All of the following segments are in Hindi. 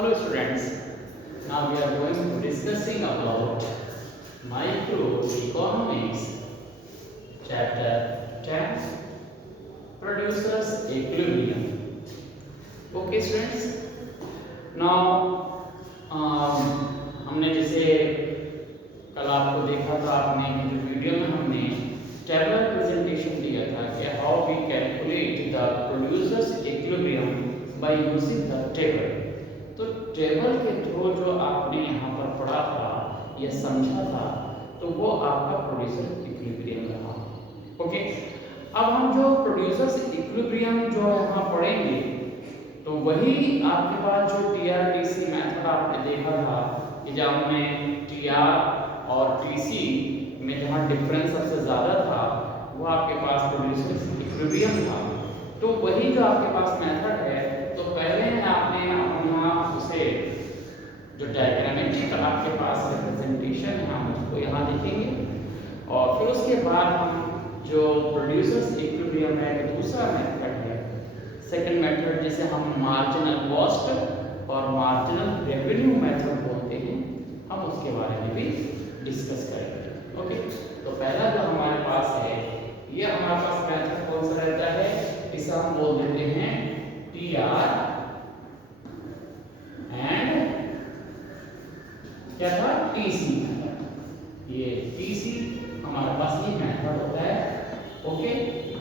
Hello students, now we are going to discussing about microeconomics chapter 10 producers equilibrium. Okay students, now हमने जैसे कल आपको देखा था आपने जो वीडियो में हमने टेबलर प्रेजेंटेशन दिया था कि how we calculate the producers equilibrium by using the table. तो टेबल के थ्रू जो आपने यहाँ पर पढ़ा था या समझा था तो वो आपका प्रोड्यूसर इक्विलिब्रियम रहा। ओके, अब हम जो प्रोड्यूसर्स इक्विलिब्रियम जो यहाँ पढ़ेंगे तो वही आपके पास जो टीआरटीसी मेथड आपने देखा था कि जब में टीआर और टीसी में जहाँ डिफरेंस सबसे ज़्यादा था वो आपके पास प्रोड्यूसर्स इक्विलिब्रियम था। तो वही जो आपके पास मेथड है तो पहले में आपने यहाँ उसे जो डायग्रामेटिक आपके पास रिप्रेजेंटेशन है हम उसको यहाँ देखेंगे और फिर उसके बाद हम जो प्रोड्यूसर्स इक्विलिब्रियम है दूसरा मेथड है सेकंड मेथड जिसे हम मार्जिनल कॉस्ट और मार्जिनल रेवेन्यू मेथड बोलते हैं, हम उसके बारे में भी डिस्कस करेंगे। ओके, तो पहला जो हमारे पास है ये हमारे पास मेथड कौन सा रहता है, इसे हम बोल देते हैं टीआर एंड क्या था टीसी। ये टीसी हमारे पास ये मेथड होता है। ओके,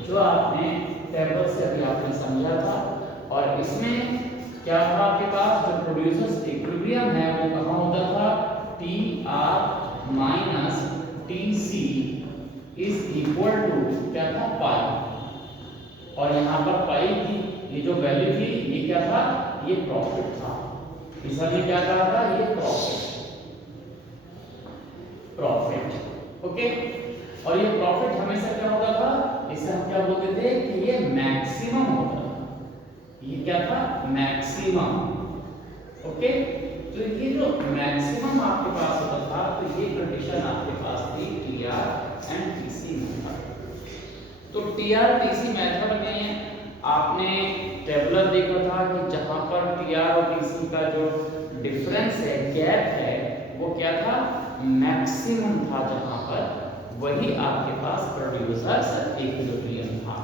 जो आपने टेबल से अभी आपने समझा था और इसमें क्या था आपके पास जो प्रोड्यूसर्स इक्विलिब्रियम है वो कहाँ होता था, T R minus T C is equal to क्या था पाई, और यहाँ पर पाई की ये जो वैल्यू थी ये क्या था, ये प्रॉफिट था। इसका ये क्या कहा था, ये प्रॉफिट। ओके, और ये प्रॉफिट हमेशा क्या होता था, इसे हम क्या बोलते थे कि ये मैक्सिमम होता था। ये क्या था, मैक्सिमम। ओके, तो ये जो मैक्सिमम आपके पास होता था तो ये कंडीशन आपके पास थी टीआर एंड टीसी मेथड। तो टीआर टीसी मेथड में आपने टेबलर देखा था कि जहां पर टीआर और टीसी का जो डिफरेंस है, गैप है, वो क्या था, मैक्सिमम था जहां पर, वही आपके पास प्रोड्यूसर्स इक्विलिब्रियम था।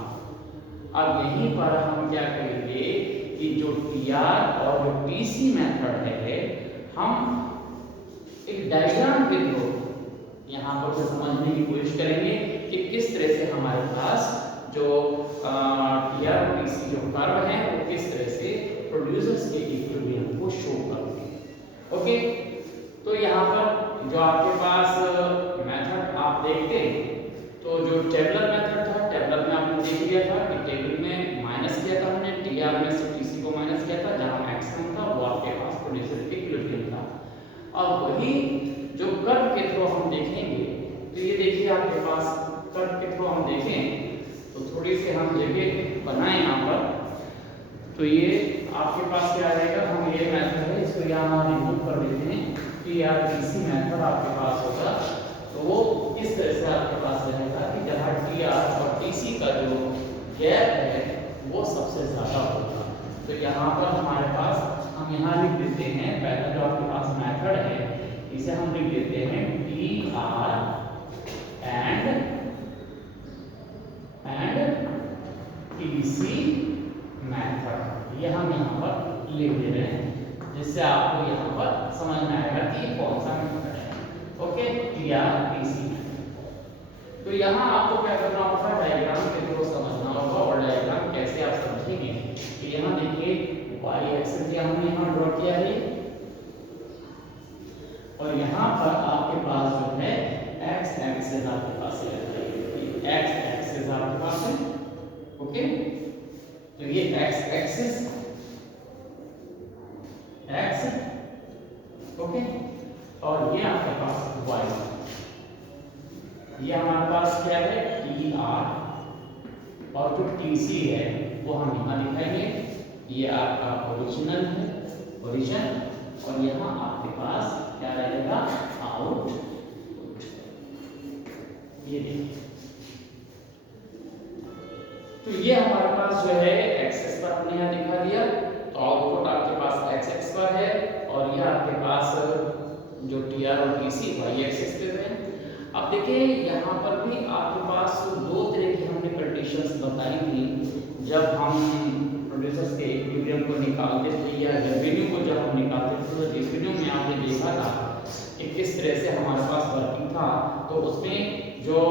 अब यहीं पर हम क्या करेंगे कि जो टीआर और जो टीसी मेथड है हम एक डायग्राम के थ्रू यहाँ पर से समझने की कोशिश करेंगे कि किस तरह से हमारे पास जो टीआर और टीसी जो कर्व है वो किस तरह से प्रोड्यूसर्स के इक्विलिब्रियम को शो करते हैं। ओके, तो यहाँ पर जो आपके पास मेथड आप देखते तो जो टेबलर मेथड था, टेबलर में आपने देख लिया था कि टेबल में माइनस किया था हमने, टीआर में से टीसी को माइनस किया था, जहां मैक्सिमम था वो आपके पास प्रोड्यूसर इक्विलिब्रियम था। अब वही जो कर्व के थ्रू हम देखेंगे तो ये देखिए आपके पास कर्व के थ्रू हम देखें तो थोड़ी सी हम जगह बनाएं यहाँ पर, तो ये आपके पास क्या रहेगा, हम ये मेथड है इसको यहाँ रिमूव कर देते हैं, टीआर टीसी मेथड आपके पास होगा तो वो इस तरह से आपके पास रहेगा कि जहाँ टीआर और टीसी का जो गैप है वो सबसे ज़्यादा होगा। तो यहाँ पर हमारे पास हम यहाँ लिख देते हैं, पहला जो आपके पास मेथड है इसे हम लिख देते हैं टीआर एंड टीसी मेथड, ये हम यहाँ पर लिख दे रहे हैं जिससे आपको यहाँ पर समझ में आएगा कि कौन सा मेथड है। Okay, TR TC. तो यहाँ आपको क्या करना होगा, डायग्राम के थ्रू समझना होगा, और डायग्राम कैसे आप समझेंगे कि यहाँ देखिए वाई एक्सिस हमने यहाँ ड्रॉ किया है और यहाँ पर आपके पास जो है एक्स एक्सिस आपके पास है, एक्स एक्सिस आपके पास है। ओके, तो ये एक्स एक्सिस एक्स, ओके, और ये आपके पास y, ये हमारे पास क्या है टी आर, और जो टी सी है वो हम यहाँ दिखाएंगे, ये आपका ओरिजिनल है, ओरिजिन, और यहाँ आपके पास क्या रहेगा, आउट। ये देखिए, तो ये हमारे पास जो है एक्सेस पर हमने यहाँ दिखा दिया। तो आउटपुट आपके पास एक्स एक्स पर है और ये आपके पास जो टी आर और टी सी वाई एक्सिस पे है। अब देखिए यहाँ पर भी आपके पास दो तरह की हमने कंडीशंस बताई थी जब हम प्रोड्यूसर्स के इक्विलिब्रियम को निकालते थे या रेवेन्यू को जब हम निकालते थे तो रेवेन्यू में आपने देखा था कि किस तरह से हमारे पास वर्किंग था। तो उसमें जो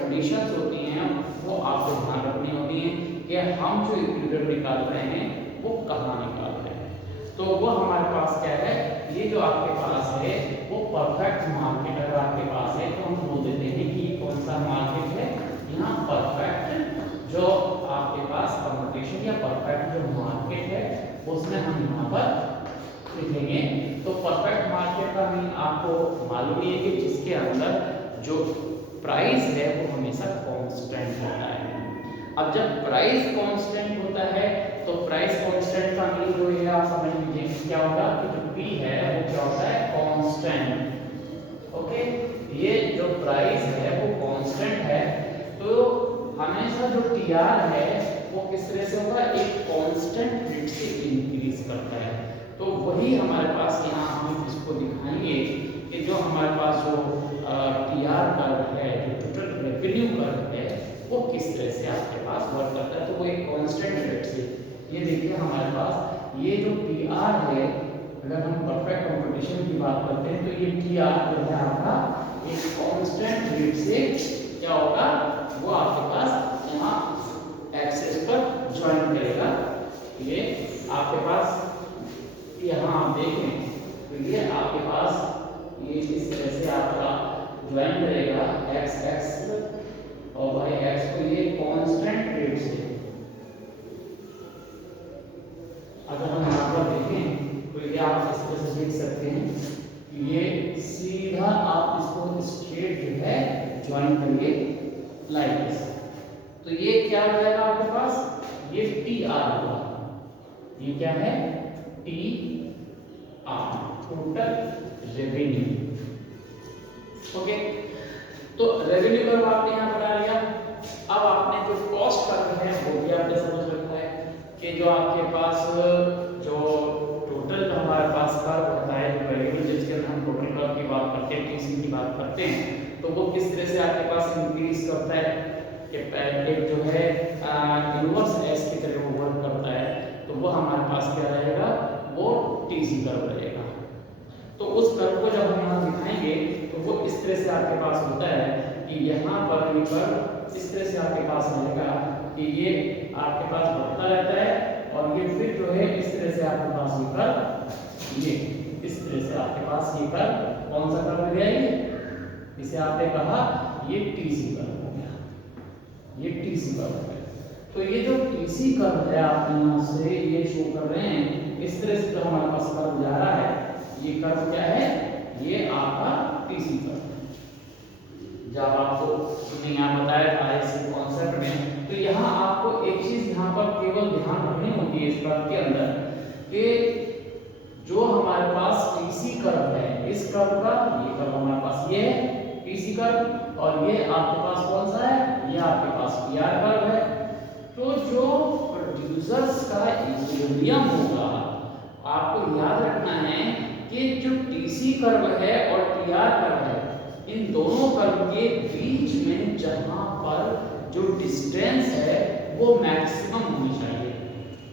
कंडीशंस होती हैं वो आपको ध्यान रखनी होती हैं कि हम जो इक्विलिब्रियम निकाल रहे हैं वो कहाँ निकाल रहे हैं। तो वो हमारे पास क्या है, ये जो आपके पास है वो परफेक्ट मार्केट अगर आपके पास है तो हम बोल देते हैं कि कौन सा मार्केट है, यहाँ परफेक्ट जो आपके पास कंपटीशन या परफेक्ट जो मार्केट है उसमें हम यहाँ पर लिखेंगे। तो परफेक्ट मार्केट का मीन आपको मालूम ही है कि जिसके अंदर जो प्राइस है वो हमेशा कांस्टेंट होता है। अब जब प्राइस कांस्टेंट होता है तो प्राइस कांस्टेंट का मीन जो है आप समझ लीजिए क्या होगा कि जो P है वो क्या होता है कांस्टेंट। ओके, ये जो प्राइस है वो कांस्टेंट है तो हमेशा जो TR है वो किस तरह से होगा, एक कांस्टेंट रेट से इंक्रीज करता है। तो वही हमारे पास यहाँ हम इसको दिखाएंगे कि जो हमारे पास जो TR कर्व है, जो टोटल रेवेन्यू कर्व है वो किस तरह से आपके पास वर्क करता है। तो वो एक कांस्टेंट रेट से, ये देखिए हमारे पास ये जो TR है, अगर हम परफेक्ट कंपटीशन की बात करते हैं तो ये TR जो है आपका एक कांस्टेंट रेट से क्या होगा, वो आपके पास यहाँ एक्सेस पर ज्वाइन करेगा। ये आपके पास यहाँ आप देखें तो ये आपके पास ये इस तरह से आपका ज्वाइन करेगा एक्स एक्स और वाई एक्स को ये कांस्टेंट रेट से। अगर हम यहाँ पर देखें तो ये आप इस तरह से देख सकते हैं, ये सीधा आप इसको स्ट्रेट जो है ज्वाइन करिए लाइक दिस। तो ये क्या हो जाएगा आपके पास, ये टी आर होगा। ये क्या है, T are total revenue. Okay, तो रेवेन्यू कर्व आपने यहाँ बना लिया। अब आपने जो कॉस्ट कर्व है वो भी आपने समझ रखा है कि जो आपके पास जो टोटल हमारे पास कर्व होता है रेवेन्यू, जिसके अंदर हम टोटल कर्व की बात करते हैं, टीसी की बात करते हैं, तो वो किस तरह से आपके पास इंक्रीज करता है कि एक जो है इनवर्स एस की तरह वो वर्क करता है। तो वो हमारे पास क्या रहेगा, वो टीसी कर्व रहेगा। तो उस कर्व को जब हम यहाँ दिखाएंगे तो वो इस तरह से आपके पास होता है कि यहाँ पर ये कर्व इस तरह से आपके पास रहेगा कि ये आपके पास बढ़ता रहता है और ये फिर जो है इस तरह से आपके पास ये कर्व, ये इस तरह से आपके पास ये कर्व कौन सा कर्व हो गया, ये इसे आपने कहा ये टीसी कर्व हो गया, ये टीसी कर्व है। तो ये जो टीसी कर्व है आप यहाँ से ये शो कर रहे हैं, इस तरह से जो हमारे पास कर्व जा रहा है, ये कर्व क्या है, ये आपका टीसी कर्व। जब आपको यहाँ बताया था इस कॉन्सेप्ट में, तो यहाँ आपको एक चीज यहाँ पर केवल ध्यान रखनी होती है इस कर्व के अंदर कि जो हमारे पास टीसी कर्व है, इस कर्व का ये कर्व हमारे पास ये है टीसी कर्व और ये आपके पास कौन सा है, ये आपके पास पीआर कर्व है। तो जो प्रोड्यूसर्स का इक्विलिब्रियम होगा, आपको याद रखना है कि जो टीसी कर्व है और टीआर कर्व है, इन दोनों कर्व के बीच में जहां पर जो डिस्टेंस है वो मैक्सिमम होनी चाहिए,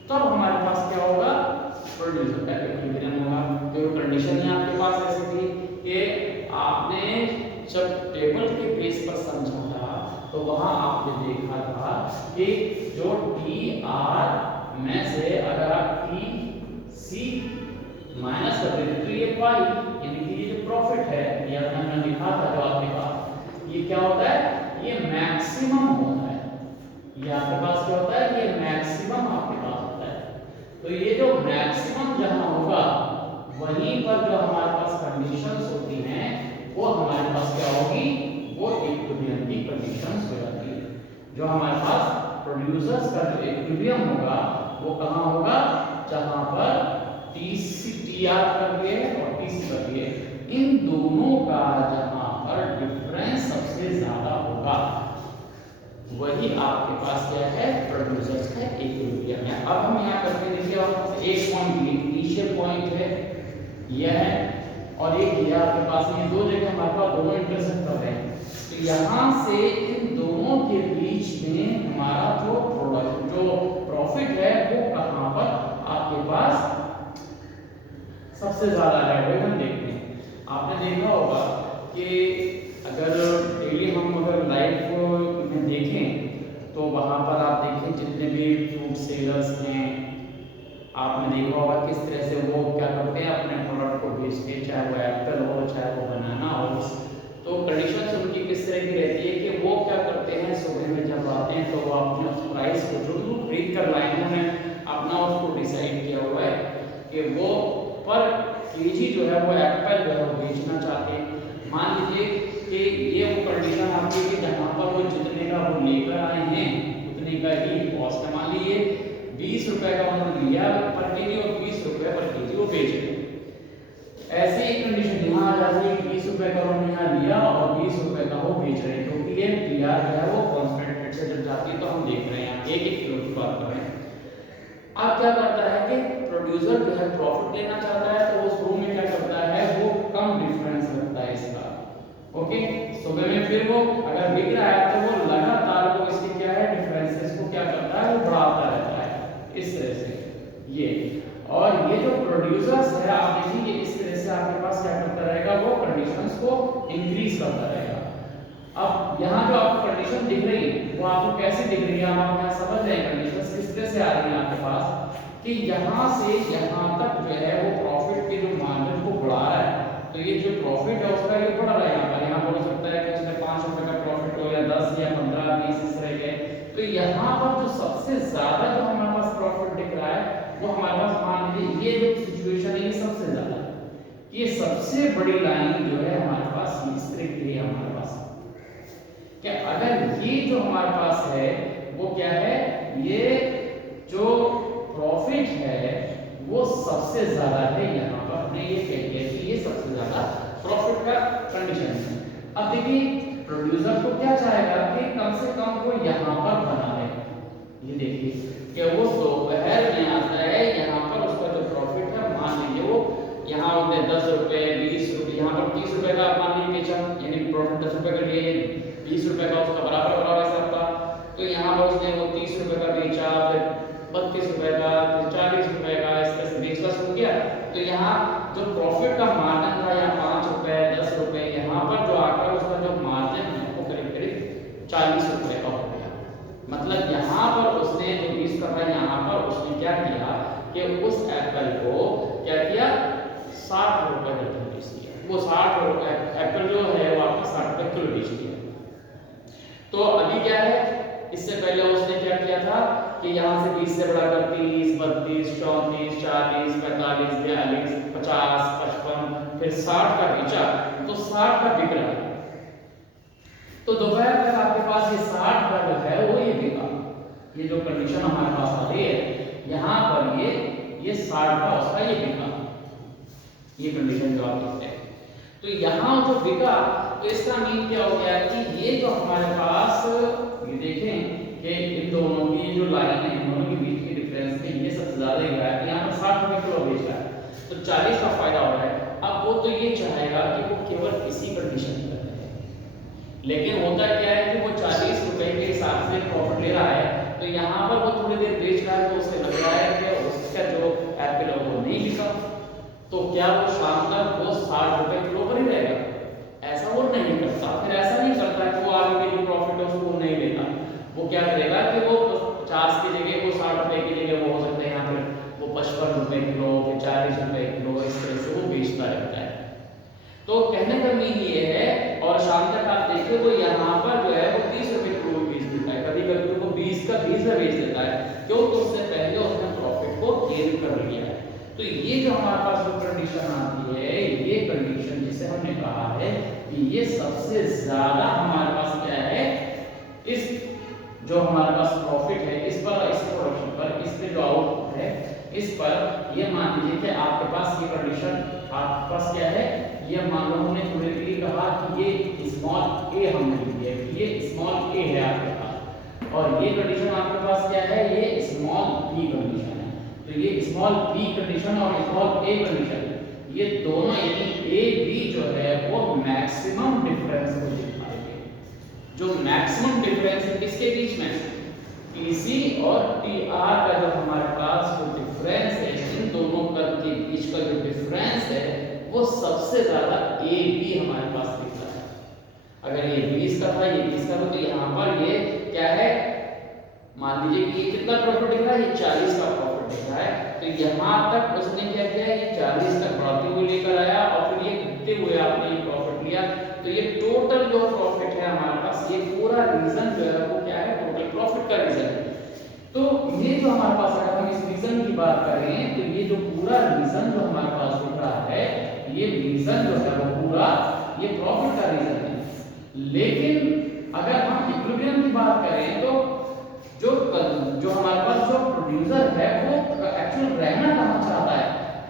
तब हमारे पास क्या होगा, प्रोड्यूसर का इक्विलिब्रियम होगा। तो कंडीशन है आपके पास ऐसी थी कि आपने जब टेबल के बेस पर समझा था तो वहां आपने देखा था कि जो टी आर में से अगर आप टी सी माइनस कर देते तो ये पाई, यानी कि ये जो प्रॉफिट है ये हमने लिखा था जो आपके पास, ये क्या होता है, ये मैक्सिमम होता है। ये आपके पास क्या होता है, ये मैक्सिमम आपके पास होता है। तो ये जो मैक्सिमम जहां होगा वहीं पर जो हमारे पास कंडीशंस होती हैं वो हमारे पास क्या होगी, वो इक्विलिब्रियम की कंडीशंस हो जाती है। जो हमारे पास प्रोड्यूसर्स का जो इक्विलिब्रियम होगा वो कहां होगा, जहां पर टीसी टीआर कर दिए और टीसी कर दिए, इन दोनों का जहां पर डिफरेंस सबसे ज्यादा होगा वही आपके पास क्या है, प्रोड्यूसर्स का इक्विलिब्रियम है। अब हम यहाँ करते हैं, देखिए आपके पास एक पॉइंट ये इनिशियल पॉइंट है, यह है, और एक ये आपके पास, ये दो जगह हमारे पास दोनों इंटरसेक्ट कर रहे हैं। तो यहाँ से इन दोनों के बीच में हमारा जो प्रोडक्ट जो प्रॉफिट है वो कहाँ पर आपके पास सबसे ज्यादा है, वही हम देखते हैं। आपने देखा होगा कि अगर डेली हम अगर लाइफ में देखें तो वहां पर आप देखें जितने भी फ्रूट सेलर्स हैं, आपने देखा होगा किस तरह से वो क्या करते हैं, अपने प्रोडक्ट को बेचते हैं, चाहे वो एप्पल हो चाहे वो बनाना हो। तो कंडीशन उनकी किस तरह की रहती है कि वो क्या करते हैं, सुबह में जब आते हैं तो वो अपने उस प्राइस को जो वो खरीद कर लाए हैं, उन्होंने अपना उसको डिसाइड किया हुआ है कि वो पर केजी जो है वो एप्पल जो है वो बेचना चाहते हैं। मान लीजिए कि ये वो कंडीशन आपकी कि जहाँ पर वो जितने का वो लेकर आए हैं उतने का ही कॉस्ट है। मान लीजिए 20 रुपए का उन्होंने लिया पर केजी और 20 रुपए पर केजी वो बेच रहे हैं। ऐसे ही कंडीशन यहाँ आ जाती है कि 20 रुपए का उन्होंने यहाँ लिया और 20 रुपए का वो बेच रहे हैं, क्योंकि ये पीआर जो है वो कांस्टेंट रेट से जब जाती है तो हम देख रहे हैं यहाँ 1-1 किलो की बात कर रहे हैं। अब क्या करता है कि प्रोड्यूसर जो है प्रॉफिट लेना चाहता है तो उस रूम में क्या करता है, वो कम डिफरेंस रखता है इसका। ओके, सुबह में फिर वो अगर बिक रहा है तो वो लगातार वो इसके क्या है डिफरेंसेस को क्या करता है, वो बढ़ाता रहता है इस तरह से ये। और ये जो प्रोड्यूसर्स है आप देखिए इस तरह से आपके पास क्या करता रहेगा, वो कंडीशंस को इंक्रीज करता रहेगा। अब यहाँ जो आपको कंडीशन दिख रही है वो आपको कैसे दिख रही है, आप यहाँ समझ रहे हैं कंडीशंस किस तरह से आ रही है आपके पास, कि यहाँ से यहाँ तक जो है वो प्रॉफिट के जो मार्जिन को बढ़ा रहा है। तो ये जो प्रॉफिट है उसका ये बढ़ रहा है, यहाँ पर हो सकता है कि उसमें 5 रुपए का प्रॉफिट हो या 10 या 15 20 इस तरह के। तो यहाँ पर जो सबसे ज्यादा जो हमारे पास प्रॉफिट दिख रहा है वो हमारे पास, मान लीजिए ये जो सिचुएशन है ये सबसे ज्यादा, ये सबसे बड़ी लाइन जो है हमारे पास इस तरह की है हमारे पास, क्या अगर ये जो हमारे पास है वो क्या है, ये जो प्रॉफिट है वो सबसे ज्यादा है, यहाँ पर हमने ये कह दिया कि ये सबसे ज्यादा प्रॉफिट का कंडीशन है। अब देखिए प्रोड्यूसर को क्या चाहेगा कि कम से कम वो यहाँ पर बना है, ये देखिए कि वो दोपहर में आता है, यहाँ पर उसका जो प्रॉफिट है मान लीजिए वो यहाँ उसने 10 रुपए 20 रुपए, यहाँ पर 30 रुपए का मान लीजिए बेचा, यानी प्रॉफिट 10 रुपए का लिए 20 रुपए का उसका बराबर हिसाब था। तो यहाँ पर उसने वो 30 रुपए का बेचा, फिर 32 रुपए का, फिर 40 रुपए का, इस तरह से बेचना शुरू किया। तो यहाँ जो प्रॉफिट का मार्जिन था यहाँ 5 रुपए 10 रुपए, यहाँ पर जो आकर उसका जो मार्जिन है वो करीब करीब 40 रुपए का हो गया। मतलब यहाँ पर उसने जो 20 का था, यहाँ पर उसने क्या किया कि उस एप्पल को क्या किया, 60 रुपए का बेच दिया। वो 60 रुपए एप्पल जो है वो आपका 60 रुपए किलो बेच दिया। तो अभी क्या है, इससे पहले उसने क्या किया था कि यहाँ से 20 से बढ़ाकर 30 32 34 40 45 42 50 55 फिर 60 का बेचा, तो 60 का बिक रहा है। तो दोपहर तक आपके पास ये 60 का जो है वो ये बिका। ये जो कंडीशन हमारे पास आ रही है यहाँ पर ये 60 का उसका ये बिका, ये कंडीशन जो आप देखते हैं। तो यहाँ जो बिका तो इसका मीन क्या हो गया कि ये जो हमारे पास ये देखें कि इन दोनों की जो लाइन है, इन दोनों के बीच की डिफरेंस में ये सबसे ज्यादा ही है, यहाँ पर 60 रुपए किलो बेच रहा है तो 40 का फायदा हो रहा है। अब वो तो ये चाहेगा कि वो केवल इसी कंडीशन पर रहे, लेकिन होता क्या है कि वो 40 रुपए के हिसाब से प्रॉफिट ले रहा है, तो यहाँ पर वो थोड़ी देर बेच रहा है तो उसे लग रहा है कि उसका जो एप्पल है वो नहीं बिका, तो क्या वो शाम तक वो 60 रुपए किलो पर ही रहेगा? ऐसा वो नहीं करता। फिर ऐसा नहीं करता कि वो आगे के जो प्रॉफिट है उसको नहीं लेता, वो क्या करेगा कि वो 50 की जगह वो 60 रुपए की जगह वो हो सकता है यहाँ पर वो 55 रुपए किलो, फिर 40 रुपए किलो, इस तरह से वो बेचता रहता है। तो कहने का मीन ये है, और शाम तक आप देखिए वो यहाँ पर जो है वो 30 रुपए किलो बेच देता है, कभी कभी वो 20 का 20 में बेच देता है, क्योंकि उससे पहले उसने प्रॉफिट को गेन कर लिया है। तो ये जो हमारे पास जो कंडीशन आती है, ये कंडीशन जिसे हमने कहा है कि ये सबसे ज्यादा हमारे पास क्या है, इस जो हमारे पास प्रॉफिट है इस पर, इस प्रोडक्शन पर, इस पे जो आउटपुट है इस पर, ये मान लीजिए कि आपके पास ये कंडीशन आपके पास क्या है, ये मान लो हमने थोड़ी देर कहा कि ये स्मॉल a हमने लिया है, ये स्मॉल a है आपके पास। और ये कंडीशन आपके पास क्या है, ये स्मॉल p कंडीशन है। तो ये स्मॉल p कंडीशन और स्मॉल a कंडीशन, ये दोनों यानी a b जो है वो मैक्सिमम डिफरेंस को दिखाएंगे। जो मैक्सिमम डिफरेंस है किसके बीच में, PC और TR का जो हमारे पास जो डिफरेंस है, इन दोनों कर्व के बीच का जो डिफरेंस है वो सबसे ज्यादा AB हमारे पास दिख रहा है। अगर ये 20 का था, ये 20 का था, तो यहाँ पर ये क्या है, मान लीजिए कि कितना प्रॉफिट दिख रहा है, ये 40 का प्रॉफिट दिख रहा है। तो यहाँ तक उसने क्या किया, ये 40 तक बढ़ते हुए लेकर आया और फिर ये घटते हुए आपने ये प्रॉफिट लिया। तो ये टोटल जो प्रॉफिट है हमारे पास, ये पूरा रीजन जो है वो क्या है, टोटल प्रॉफिट का रीजन है। तो ये जो हमारे पास, अगर हम इस रीजन की बात करें तो ये जो पूरा रीजन जो हमारे पास दिख रहा है, ये रीजन जो है वो पूरा ये प्रॉफिट का रीजन है। लेकिन अगर हम इक्विलिब्रियम की बात करें तो जो हमारे पास जो प्रोड्यूसर है वो एक्चुअल रहना कहाँ चाहता है,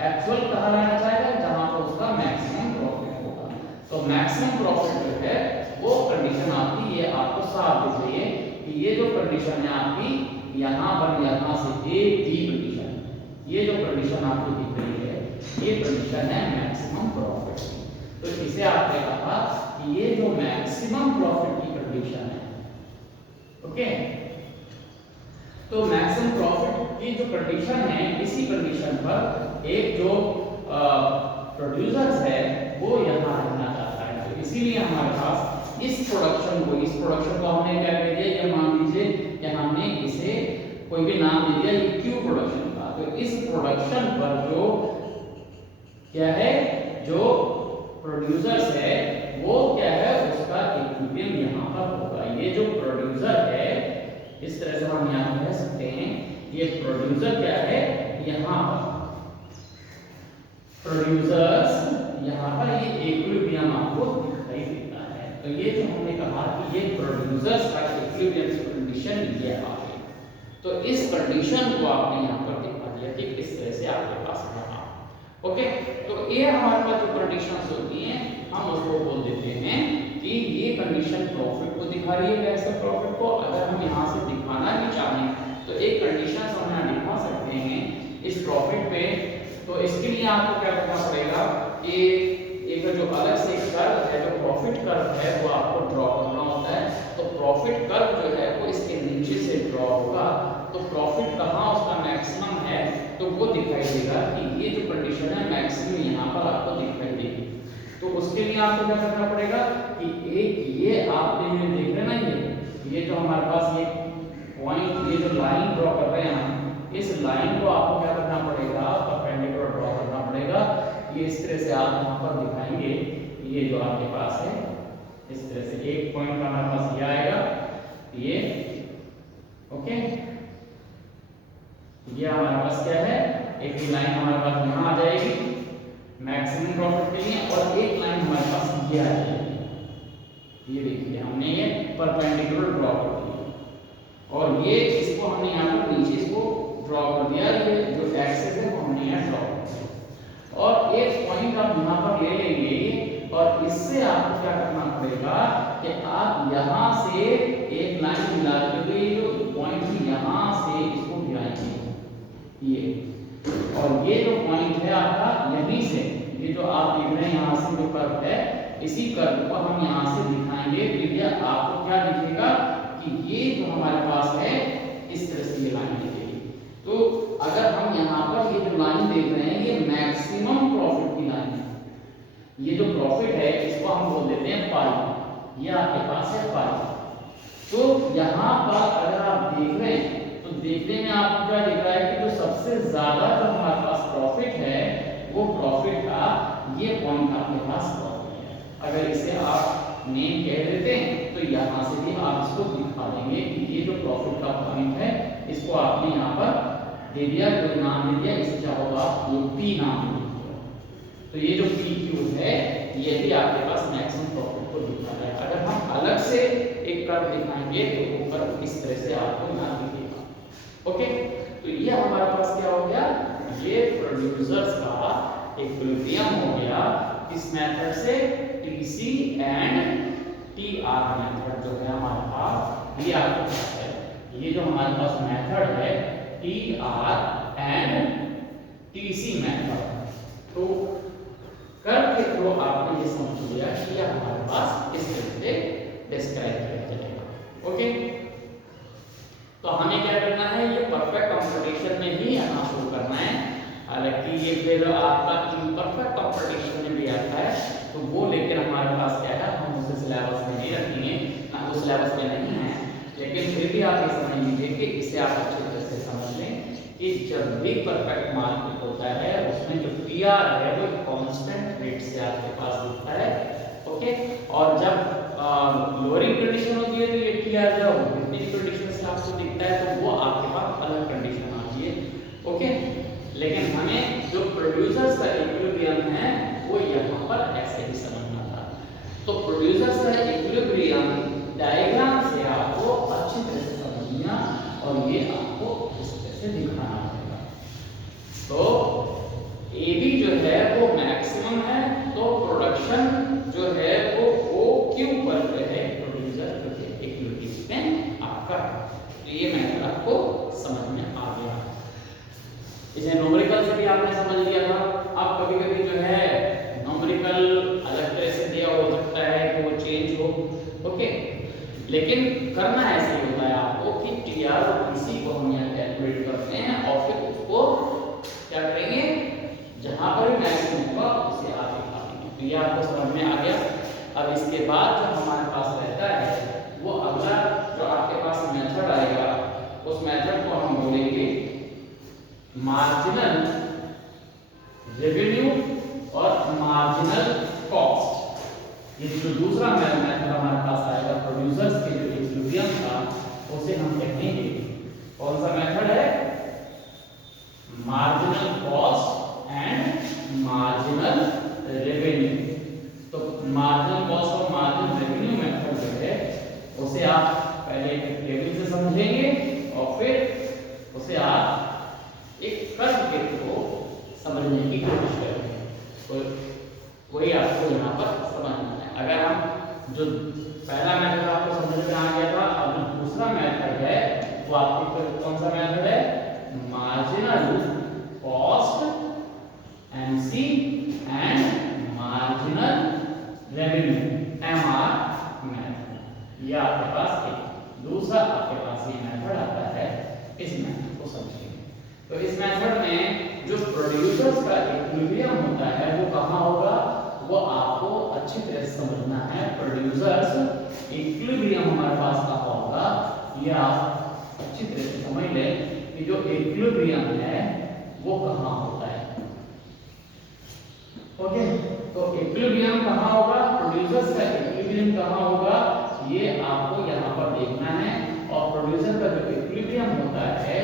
एक्चुअल कहाँ रहना चाहेगा, जहां पर उसका मैक्सिमम प्रॉफिट होगा। तो मैक्सिमम प्रॉफिट जो है वो कंडीशन आपकी, ये आपको साफ दिख रही है कि ये जो कंडीशन है आपकी यहाँ पर, यहाँ से A B कंडीशन, ये जो कंडीशन आपको दिख रही है ये कंडीशन है मैक्सिमम प्रॉफिट की। तो इसे आपने कहा कि ये जो मैक्सिमम प्रॉफिट की कंडीशन है, ओके। तो मैक्सिमम प्रॉफिट की जो कंडीशन है, इसी कंडीशन पर एक जो प्रोड्यूसर्स है वो यहाँ रहना चाहता है। तो इसीलिए हमारे पास इस प्रोडक्शन को हमने क्या कह दिया, ये मान लीजिए कि हमने इसे कोई भी नाम दे दिया, ये Q प्रोडक्शन का। तो इस प्रोडक्शन पर जो क्या है, जो प्रोड्यूसर्स है वो क्या है, उसका इक्विलिब्रियम यहाँ पर होगा। ये जो प्रोड्यूसर है, इस तरह से हम यहाँ कह सकते हैं, ये प्रोड्यूसर क्या है, यहाँ पर प्रोड्यूसर्स यहाँ पर ये इक्विलिब्रियम आपको दिखाई देता है। तो ये जो हमने कहा कि ये प्रोड्यूसर्स का इक्विलिब्रियम कंडीशन ये आ गई। तो इस कंडीशन को आपने यहाँ पर दिखा दिया कि किस तरह से आपके पास रहा। ओके, तो ये हमारे पास जो कंडीशंस होती हैं हम उसको बोल देते हैं कि ये कंडीशन प्रॉफिट को दिखा रही है। कैसे प्रॉफिट को, अगर हम यहाँ से दिखाना भी चाहें तो एक कंडीशन हम यहाँ दिखा सकते हैं इस प्रॉफिट पे। तो इसके लिए आपको क्या करना पड़ेगा कि एक जो अलग से कर्व है, जो प्रॉफिट कर्व है, वो आपको ड्रॉ करना होता है। तो प्रॉफिट कर्व जो है वो इसके नीचे से ड्रॉ होगा। तो प्रॉफिट कहाँ उसका मैक्सिमम है, तो वो दिखाई देगा कि ये जो कंडीशन है मैक्सिमम यहाँ पर आपको दिखाई देगी। तो उसके लिए आपको क्या करना पड़ेगा कि एक ये आपने देख रहे ना, ये जो हमारे पास ये पॉइंट, ये जो लाइन ड्रॉ कर रहे हैं हम, इस लाइन को आपको क्या करना पड़ेगा, परपेंडिकुलर ड्रॉ करना पड़ेगा। ये इस तरह से आप यहाँ पर दिखाएंगे, ये जो आपके पास है इस तरह से एक पॉइंट हमारे पास ये आएगा, ये ओके। ये हमारे पास क्या है, एक लाइन हमारे पास यहाँ आ जाएगी मैक्सिमम प्रॉफिट के लिए, और एक लाइन हमारे पास ये आ जाएगी। ये देखिए हमने ये परपेंडिकुलर ड्रॉ कर दिया और ये इसको हमने यहाँ पर नीचे इसको ड्रॉ कर दिया। ये जो एक्सिस है वो हमने यहाँ ड्रॉ कर दिया और एक पॉइंट आप यहाँ पर ले लेंगे और इससे आपको क्या करना पड़ेगा कि आप यहाँ से एक लाइन मिलाते हुए जो पॉइंट यहाँ से इसको गिराएंगे ये, और ये जो पॉइंट है आपका यहीं से, ये जो आप देख रहे हैं यहाँ से जो कर्व है, इसी कर्व को हम यहाँ से दिखाएंगे। तो ये आपको क्या दिखेगा कि ये जो हमारे पास है इस तरह से ये लाइन दिखेगी। तो अगर हम यहाँ पर ये जो लाइन देख रहे हैं ये मैक्सिमम प्रॉफिट की लाइन है। ये जो प्रॉफिट है इसको हम बोल देते हैं पाई, ये आपके पास है पाई। तो यहाँ पर अगर आप देख रहे हैं तो देखने में आपको क्या दिख रहा है कि जो सबसे ज्यादा जो हमारे पास प्रॉफिट है वो प्रॉफिट का ये पॉइंट आपके पास प्रॉफिट है। अगर इसे आप नेम कह देते हैं तो यहाँ से भी आप इसको दिखा देंगे कि ये जो प्रॉफिट का पॉइंट है इसको आपने यहाँ पर दे दिया, कोई नाम दे दिया, इसे चाहो तो आप पी नाम दे दीजिए। तो ये जो पी क्यू है ये भी आपके पास मैक्सिमम प्रॉफिट को दिखा रहा है। अगर हम अलग से एक कर्व दिखाएंगे तो वो कर्व इस तरह से आपको यहाँ दिखेगा। ओके, तो ये हमारे पास क्या हो गया, ये प्रोड्यूसर्स का इक्विलिब्रियम हो गया। इस मेथड से टीसी एंड टीआर मेथड जो है हमारे पास ये आपके पास है। ये जो हमारे पास मेथड है T R and T C method, तो कर के थ्रू आपने ये समझ लिया कि ये हमारे पास इस तरह से डिस्क्राइब किया जाएगा। ओके, तो हमें क्या करना है, ये परफेक्ट कंपटीशन में ही आना शुरू करना है। हालांकि ये फिर आपका इम्परफेक्ट कंपटीशन में भी आता है, तो वो लेकिन हमारे पास क्या है, हम उसे सिलेबस में नहीं रखेंगे, ना वो सिलेबस में नहीं है, लेकिन फिर भी आप ये समझ लीजिए कि इसे आप अच्छी तरह से समझ लें कि जब भी परफेक्ट मार्केट होता है उसमें जो पीआर है वो कांस्टेंट रेट से आपके पास दिखता है। ओके, और जब लोअरिंग कंडीशन होती है तो ये पीआर जो कितनी कंडीशन से आपको दिखता है तो वो आपके पास अलग कंडीशन आती है। ओके, लेकिन हमें जो प्रोड्यूसर्स का इक्विलिब्रियम है वो यहाँ पर ऐसे ही समझना था। तो प्रोड्यूसर्स का इक्विलिब्रियम डायग्राम से आपको अच्छी तरह से समझना और ये आपको इस तरह से दिखाना पड़ेगा। तो AB जो है वो मैक्सिमम है, तो प्रोडक्शन जो है वो OQ पर जो है प्रोड्यूसर जो है इक्विलिब्रियम आपका। तो ये मैटर आपको समझ में आ गया। इसे न्यूमेरिकल से भी आपने समझ लिया था। अब कभी-कभी जो है न्यूमेरिकल अलग तरह से दिया हो सकता है कि वो चेंज हो। ओके, लेकिन करना ऐसे ही होता है आपको कि टीआर और टीसी को हम यहाँ कैलकुलेट करते हैं और फिर उसको क्या करेंगे, जहां पर भी मैक्सिमम होगा उसे आप निकालेंगे। तो ये आपको समझ में आ गया। अब इसके बाद जो हमारे पास रहता है वो अगला जो आपके पास मेथड आएगा, उस मेथड को हम बोलेंगे मार्जिनल रेवेन्यू और मार्जिनल कॉस्ट। ये जो दूसरा मेथड हमारे पास आएगा प्रोड्यूसर्स के जो इक्विलिब्रियम था उसे हम कहेंगे, कौन सा मेथड है, marginal cost and marginal revenue. तो मार्जिनल कॉस्ट और मार्जिनल रेवेन्यू मेथड जो है उसे आप पहले एक टेबल से समझेंगे और फिर उसे आप एक कर्व के थ्रू समझने की कोशिश करेंगे। तो वही आपको यहाँ पर समझना है। अगर हम जो पहला मेथड आपको समझ में आ गया था, अब जो दूसरा मेथड है वो आपको कौन सा मेथड है, marginal cost MC and marginal revenue MR method. ये आपके पास एक दूसरा आपके पास ये मेथड आता है। इस मेथड को समझिए। तो इस मेथड में जो प्रोड्यूसर्स का इक्विलिब्रियम होता है वो कहाँ होगा, वो आपको अच्छी तरह से समझना है। प्रोड्यूसर्स इक्विलिब्रियम हमारे पास कहाँ होगा, ये आप अच्छी तरह से समझ लें कि जो इक्विलिब्रियम है वो कहाँ होता है। ओके, तो इक्विलिब्रियम कहाँ होगा, प्रोड्यूसर्स का इक्विलिब्रियम कहाँ होगा, ये आपको यहाँ पर देखना है। और प्रोड्यूसर का जो इक्विलिब्रियम होता है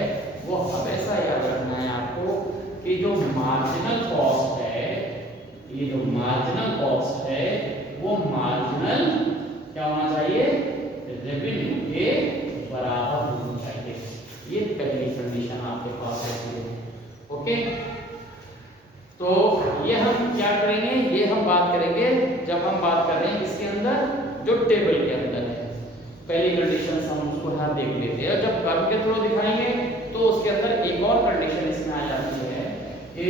वो हमेशा याद रखना है आपको कि जो मार्जिनल कॉस्ट है, ये जो मार्जिनल कॉस्ट है वो मार्जिनल क्या होना चाहिए, रेवेन्यू के बराबर होना चाहिए। ये पहली कंडीशन आपके पास रहती है। ओके, तो ये हम क्या करेंगे, ये हम बात करेंगे जब हम बात कर रहे हैं इसके अंदर जो टेबल के अंदर है। पहली कंडीशन हम उसको यहाँ देख लेते हैं। जब कर्व के थ्रू दिखाएंगे तो उसके अंदर एक और कंडीशन इसमें आ जाती है कि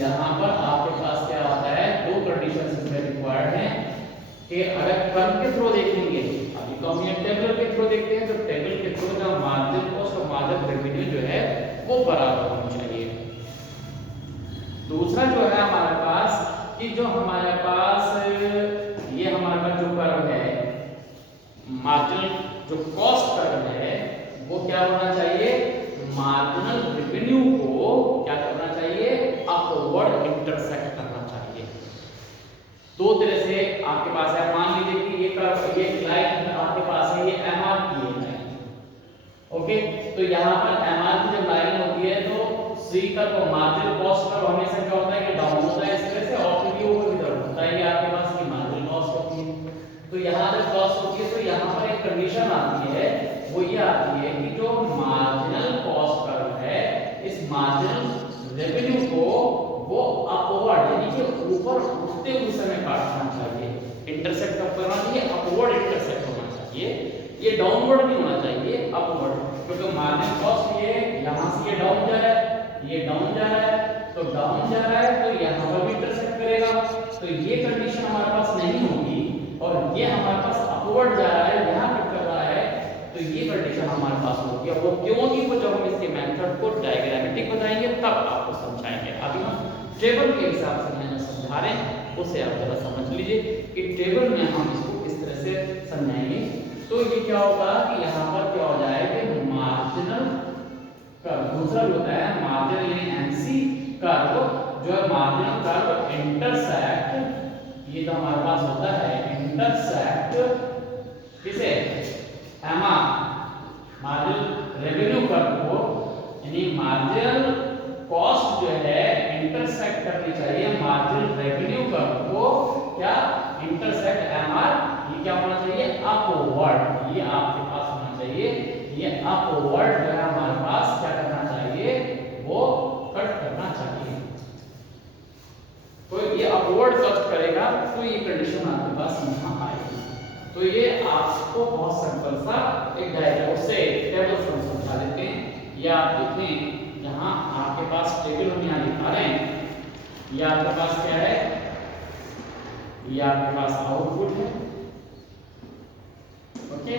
यहाँ पर आपके पास क्या आता है, दो कंडीशन इसमें रिक्वायर्ड है कि अगर कर्व के थ्रू देखेंगे, अभी तो हम ये टेबल के थ्रू देखते हैं, तो टेबल के थ्रू का मार्जिन कॉस्ट और मार्जिन रेवेन्यू जो है वो बराबर होना चाहिए। दूसरा जो है हमारे पास कि जो हमारे पास ये हमारे पास जो कर्व है, मार्जिनल जो कॉस्ट कर्व है वो क्या होना चाहिए, मार्जिनल रेवेन्यू को क्या करना चाहिए, अपवर्ड इंटरसेक्ट करना चाहिए। दो तरह से आपके पास है, मान लीजिए कि ये कर्व, ये लाइन आपके पास है, ये MR की लाइन। ओके, तो यहाँ पर MR की जब लाइन होती है तो C कर्व और मार्जिनल कॉस्ट कर्व हमेशा क्या होता है कि डाउन होता है इस तरह से, और फिर ये ऊपर की तरफ होता है। ये आपके पास की मार्जिनल कॉस्ट होती है। तो यहाँ जब कॉस्ट होती है तो यहाँ पर एक कंडीशन आती है, वो ये आती है कि जो मार्जिनल कॉस्ट कर्व है इस मार्जिनल रेवेन्यू को वो अपवर्ड यानी कि ऊपर उठते हुए समय काटना चाहिए, इंटरसेक्ट कब करना चाहिए, अपवर्ड इंटरसेक्ट होना चाहिए। ये डाउनवर्ड नहीं होना चाहिए, अपवर्ड, क्योंकि मार्जिनल कॉस्ट ये यहाँ से ये डाउन जा रहा है, ये डाउन जा रहा है, तो डाउन जा रहा है तो यहाँ पर भी इंटरसेक्ट करेगा, तो ये कंडीशन हमारे पास नहीं होगी, और ये हमारे पास अपवर्ड जा रहा है, यहाँ कट कर रहा है, तो ये कंडीशन हमारे पास होगी। और वो क्यों होगी, वो जब हम इसके मेथड को डायग्रामेटिक बताएंगे तब आपको समझाएंगे। अभी हम टेबल के हिसाब से मैंने समझा रहे हैं, उसे आप जरा समझ लीजिए कि टेबल में हम इसको किस तरह से समझाएंगे। तो ये क्या होगा कि यहाँ पर क्या हो जाएगा, मार्जिनल कर्व, दूसरा जो होता है मार्जिनल यानी एमसी कर्व, जो है मार्जिनल कर्व इंटरसेक्ट, ये तो हमारे पास होता है इंटरसेक्ट किसे, मार्जिनल रेवेन्यू कर्व को, यानी मार्जिनल कॉस्ट जो है इंटरसेक्ट करनी चाहिए मार्जिनल रेवेन्यू कर्व को, क्या इंटरसेक्ट एमआर, ये क्या होना चाहिए, अपवर्ड, ये आपके पास होना चाहिए, ये अपवर्ड जो है हमारे पास क्या करना चाहिए, वो कट करना चाहिए। तो ये अपवर्ड कट करेगा तो ये कंडीशन आपके पास यहाँ आएगी। तो ये आपको बहुत सिंपल सा एक डायग्राम से टेबल से समझा देते हैं। ये आप देखें, यहाँ आपके पास टेबल हम यहाँ दिखा रहे हैं, ये आपके पास क्या है, ये आपके पास आउटपुट है, ओके,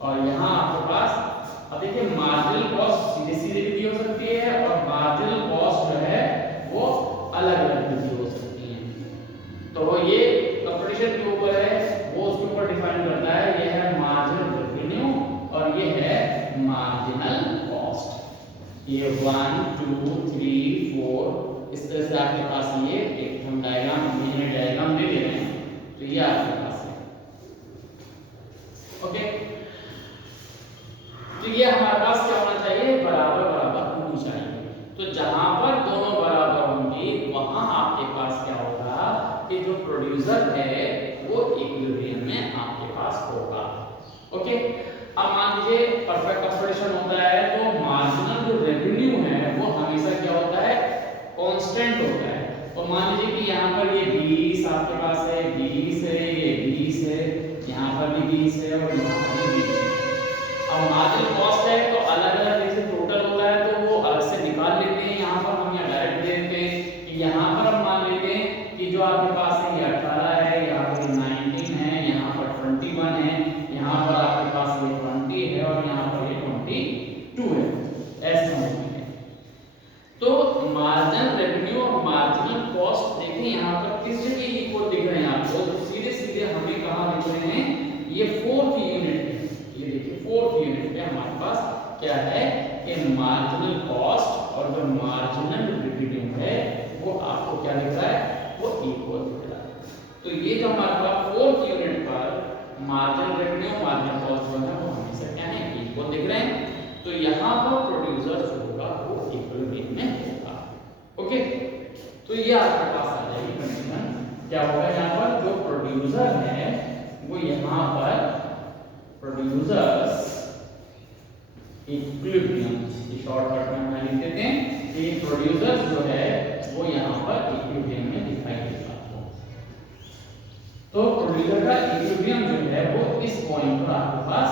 और यहाँ आपके पास अब देखिए मार्जिनल कॉस्ट सीधे सीधे भी दी हो सकती है, और मार्जिनल कॉस्ट जो है वो अलग अलग भी हो सकती है। तो ये कंपटीशन के ऊपर है, वो उसके ऊपर डिफाइन करता है, ये है मार्जिनल रेवेन्यू और ये है मार्जिनल कॉस्ट। ये 1 2 3 4 इस तरह से आपके पास ये एक हम डायग्राम दे दे रहे हैं, तो ये आपके पास है, ओके। तो ये हमारे पास क्या होना चाहिए, बराबर बराबर होनी चाहिए। तो जहां पर दोनों बराबर होंगे वहां आपके पास क्या होगा कि जो प्रोड्यूसर है वो इक्विलिब्रियम में आपके पास होगा, ओके। अब मान लीजिए परफेक्ट कंपटीशन होता है तो मार्जिनल जो रेवेन्यू है वो हमेशा क्या होता है, कांस्टेंट होता है। तो मान लीजिए कि यहाँ पर ये 20 आपके पास है, 20 है, ये 20 है, यहाँ पर भी 20 है और यहाँ पर भी 20 है। अब मार्जिनल कॉस्ट है तो अलग अलग जैसे टोटल होता है तो वो अलग से निकाल लेते हैं, यहाँ पर हम यहाँ डायरेक्ट दे देते हैं कि यहाँ पर हम मान लेते हैं कि जो आपके पास है ये 18 है, यहाँ पर 19 है, यहाँ पर 21 है, यहाँ पर आपके पास ये 20 है और यहाँ पर ये 22 है, ऐसे होती है। तो मार्जिनल रेवेन्यू और मार्जिनल कॉस्ट देखें यहाँ पर किस जगह इक्वल दिख रहे हैं आपको, तो सीधे सीधे हमें कहाँ दिख रहे हैं, ये 4th यूनिट है, ये देखिए 4th यूनिट पे हमारे पास क्या है कि मार्जिनल कॉस्ट और जो मार्जिनल रेवेन्यू है वो आपको क्या दिख रहा है, वो इक्वल दिख रहा है। तो ये जो हमारे पास 4th यूनिट पर मार्जिनल रेवेन्यू मार्जिनल कॉस्ट जो है वो हमेशा क्या है, इक्वल दिख रहे हैं। तो यहाँ पर प्रोड्यूसर जो होगा वो इक्विलिब्रियम में होगा, ओके। तो ये आपके पास आ जाएगी कंडीशन, क्या होगा यहाँ पर जो प्रोड्यूसर है वो यहाँ पर प्रोड्यूसर्स इक्विलिब्रियम, ये शॉर्टकट में हम लिख देते हैं कि प्रोड्यूसर्स जो है वो यहाँ पर इक्विलिब्रियम में दिखाई देगा। तो प्रोड्यूसर का इक्विलिब्रियम जो है वो इस पॉइंट पर आपके पास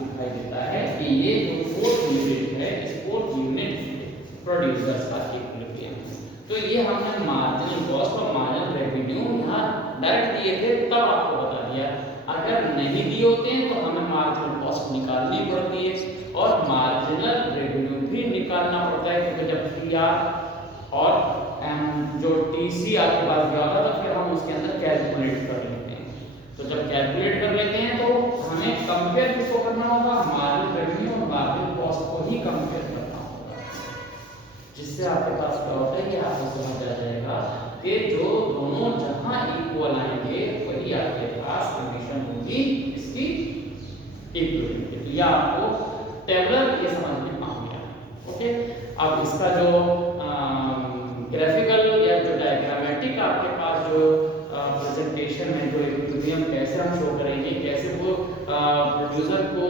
दिखाई देता है कि ये जो 4th यूनिट है, इस 4th यूनिट प्रोड्यूसर्स का इक्विलिब्रियम। तो ये हमने मार्जिनल कॉस्ट और मार्जिनल रेवेन्यू यहाँ डायरेक्ट दिए थे तब आपको बता दिया, अगर नहीं दिए होते हैं तो हमें मार्जिनल कॉस्ट निकालनी पड़ती है और मार्जिनल रेवेन्यू भी निकालना पड़ता है, क्योंकि जब पीआर और जो टीसी आपके पास दिया होगा तो फिर हम उसके अंदर कैलकुलेट कर लेते हैं। तो जब कैलकुलेट कर लेते हैं तो हमें कंपेयर किसको करना होगा, मार्जिनल रेवेन्यू और मार्जिनल कॉस्ट को ही कंपेयर करना होगा, जिससे आपके पास क्या होता है कि आपको समझ आ जाएगा कि जो दोनों जहां इक्वल आएंगे वही आपके पास कंडीशन होगी इसकी इक्विलिब्रियम की। तो यह आपको टेबलर ये समझ में आ गया, ओके। अब इसका जो ग्राफिकल या जो डायग्रामेटिक आपके पास जो प्रेजेंटेशन में जो इक्विलिब्रियम कैसे हम शो करेंगे, कैसे वो प्रोड्यूसर को